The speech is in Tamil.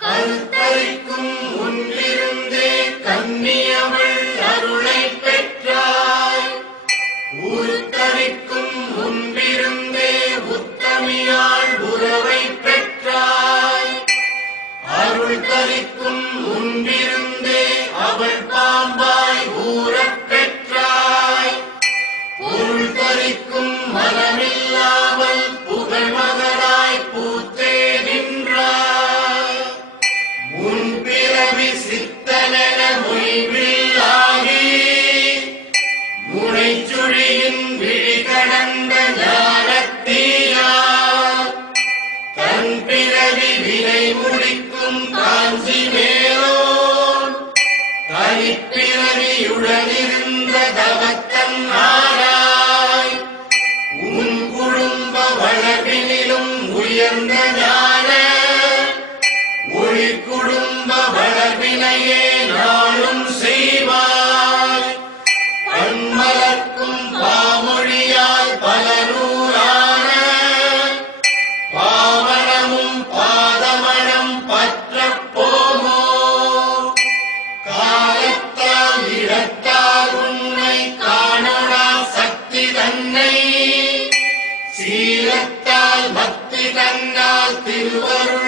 கருத்தரிக்கும் முன்னிருந்தே கன்னியவள் அருளை பெற்றாய். உருத்தரிக்கும் முன்பிருந்தே உத்தமியாள் உறவை பெற்றாய். அருள் தரிக்கும் முன்பிருந்தே அவள் பாம்பாய் ஊறப் பெற்றாய். பொருள் தரிக்கும் மனமில்லாமல் புகழ் மகளாய் பூத்தே நின்றாய். முன்பிறவி சித்தனென மொய்வில்லாகி முனைச்சுழியின் விழி கடந்த ஞானத்தீயார். தன் பிறவி வினை முடிக்கும் காஞ்சி மேலோன் தனிப்பிறவியுடனிருந்த தவத்தன் ஆராய். உன் குடும்ப வளர்வினிலும் உயர்ந்த ஞான ஒளி குடும்ப வளர்வினையே நாளும் செய்வாய். பன்மலர்க்கும் பாமொழியால் பல நூறான பாவனமும் பாதமணம் பற்றப் போமோ. காலத்தால் இடத்தால் உன்னை காணொடா சக்தி தன்னை சீலத்தால் பக்தி தன்னால் திருவருள்